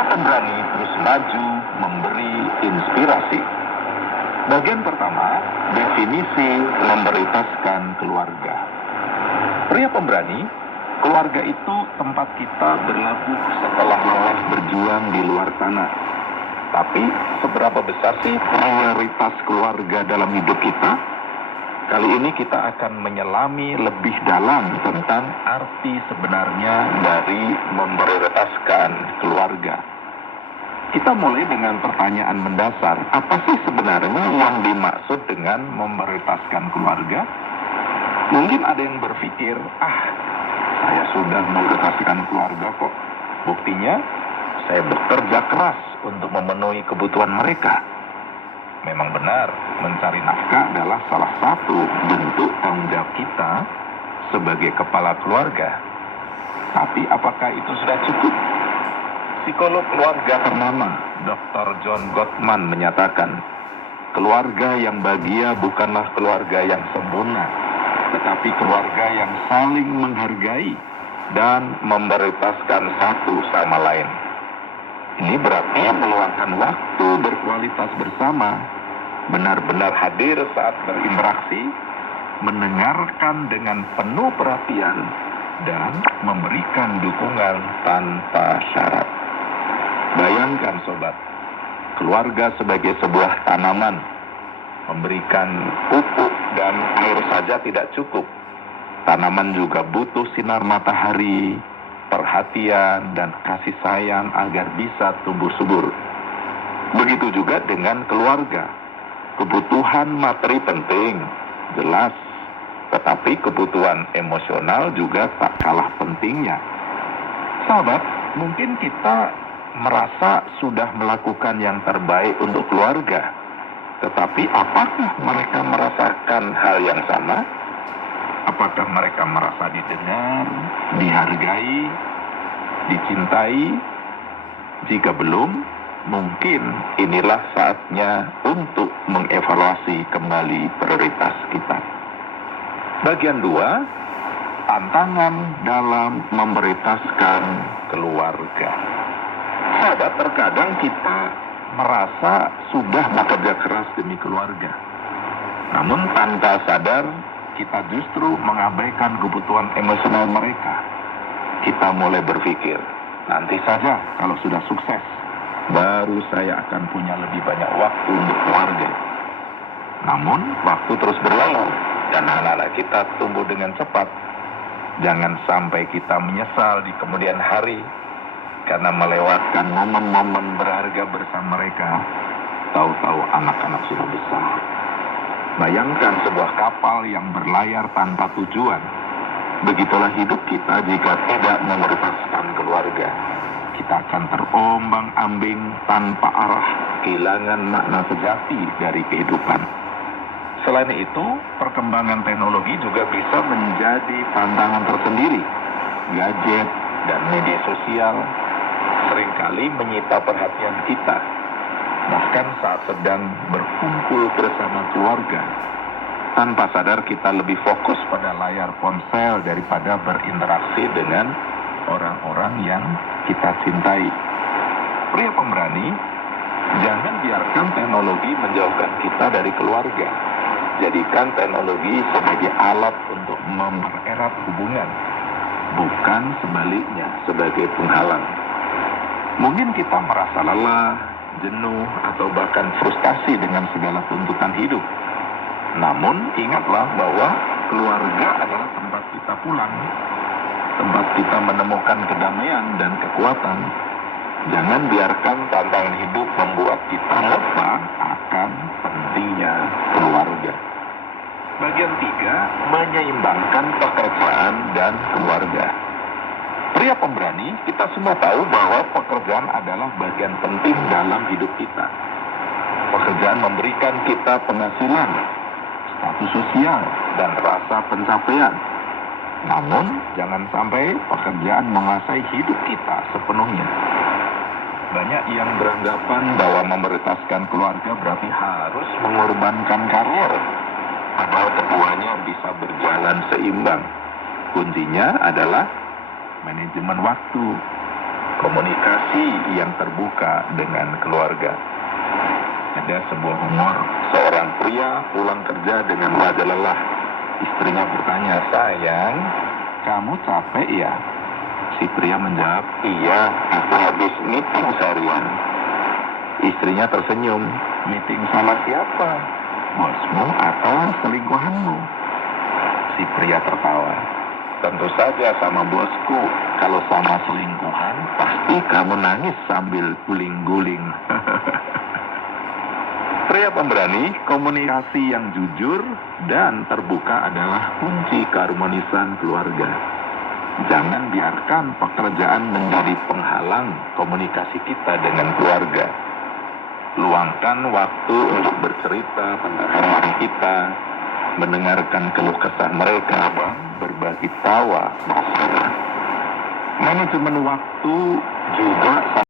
Pria pemberani terus maju memberi inspirasi. Bagian pertama, definisi memprioritaskan keluarga. Pria pemberani, keluarga itu tempat kita berlabuh setelah lelah berjuang di luar sana. Tapi seberapa besar sih prioritas keluarga dalam hidup kita? Kali ini kita akan menyelami lebih dalam tentang arti sebenarnya dari memprioritaskan keluarga. Kita mulai dengan pertanyaan mendasar, apa sih sebenarnya yang dimaksud dengan memprioritaskan keluarga? Mungkin ada yang berpikir, saya sudah memprioritaskan keluarga kok. Buktinya, saya bekerja keras untuk memenuhi kebutuhan mereka. Memang benar, mencari nafkah adalah salah satu bentuk tanggung jawab kita sebagai kepala keluarga. Tapi apakah itu sudah cukup? Psikolog keluarga ternama, Dr. John Gottman menyatakan, keluarga yang bahagia bukanlah keluarga yang sempurna, tetapi keluarga yang saling menghargai dan memprioritaskan satu sama lain. Ini berarti meluangkan waktu berkualitas bersama, benar-benar hadir saat berinteraksi, mendengarkan dengan penuh perhatian, dan memberikan dukungan tanpa syarat. Bayangkan sobat, keluarga sebagai sebuah tanaman, memberikan pupuk dan air saja tidak cukup. Tanaman juga butuh sinar matahari, perhatian, dan kasih sayang agar bisa tumbuh subur. Begitu juga dengan keluarga. Kebutuhan materi penting, jelas. Tetapi kebutuhan emosional juga tak kalah pentingnya. Sahabat, mungkin kita merasa sudah melakukan yang terbaik untuk keluarga. Tetapi apakah mereka merasakan hal yang sama? Apakah mereka merasa didengar, dihargai, dicintai? Jika belum, mungkin inilah saatnya untuk mengevaluasi kembali prioritas kita. Bagian 2, tantangan dalam memprioritaskan keluarga. Sahabat, terkadang kita merasa sudah bekerja keras demi keluarga. Namun tanpa sadar, kita justru mengabaikan kebutuhan emosional mereka. Kita mulai berpikir, nanti saja kalau sudah sukses, baru saya akan punya lebih banyak waktu untuk keluarga. Namun, waktu terus berlalu, dan anak-anak kita tumbuh dengan cepat. Jangan sampai kita menyesal di kemudian hari, karena melewatkan momen-momen berharga bersama mereka. Tahu-tahu anak-anak sudah besar. Bayangkan sebuah kapal yang berlayar tanpa tujuan. Begitulah hidup kita jika tidak memprioritaskan keluarga. Kita akan terombang-ambing tanpa arah, kehilangan makna sejati dari kehidupan. Selain itu, perkembangan teknologi juga bisa menjadi tantangan tersendiri. Gadget dan media sosial seringkali menyita perhatian kita. Bahkan saat sedang berkumpul bersama keluarga, tanpa sadar kita lebih fokus pada layar ponsel daripada berinteraksi dengan orang-orang yang kita cintai. Pria pemberani, jangan biarkan teknologi menjauhkan kita dari keluarga. Jadikan teknologi sebagai alat untuk mempererat hubungan, bukan sebaliknya sebagai penghalang. Mungkin kita merasa lelah, jenuh, atau bahkan frustasi dengan segala tuntutan hidup. Namun ingatlah bahwa keluarga adalah tempat kita pulang, tempat kita menemukan kedamaian dan kekuatan. Jangan biarkan tantangan hidup membuat kita lupa akan pentingnya keluarga. Bagian 3, menyeimbangkan pekerjaan dan keluarga. Pria pemberani, kita semua tahu bahwa pekerjaan adalah bagian penting dalam hidup kita. Pekerjaan memberikan kita penghasilan, status sosial, dan rasa pencapaian. Namun, jangan sampai pekerjaan menguasai hidup kita sepenuhnya. Banyak yang beranggapan bahwa memprioritaskan keluarga berarti harus mengorbankan karir, padahal keduanya bisa berjalan seimbang. Kuncinya adalah manajemen waktu. komunikasi yang terbuka dengan keluarga. Ada sebuah humor, seorang pria pulang kerja dengan wajah lelah. Istrinya bertanya, "Sayang, kamu capek ya?" Si pria menjawab, "Iya, aku habis meeting seharian." Istrinya tersenyum, "Meeting sama siapa? Bosmu atau selingkuhanmu?" Si pria tertawa, "Tentu saja sama bosku. Kalau sama selingkuhan, pasti kamu nangis sambil guling-guling." Pria pemberani, komunikasi yang jujur dan terbuka adalah kunci keharmonisan keluarga. Jangan biarkan pekerjaan menjadi penghalang komunikasi kita dengan keluarga. Luangkan waktu untuk bercerita pengalaman kita, mendengarkan keluh kesah mereka, berbagi tawa bersama. Manajemen waktu juga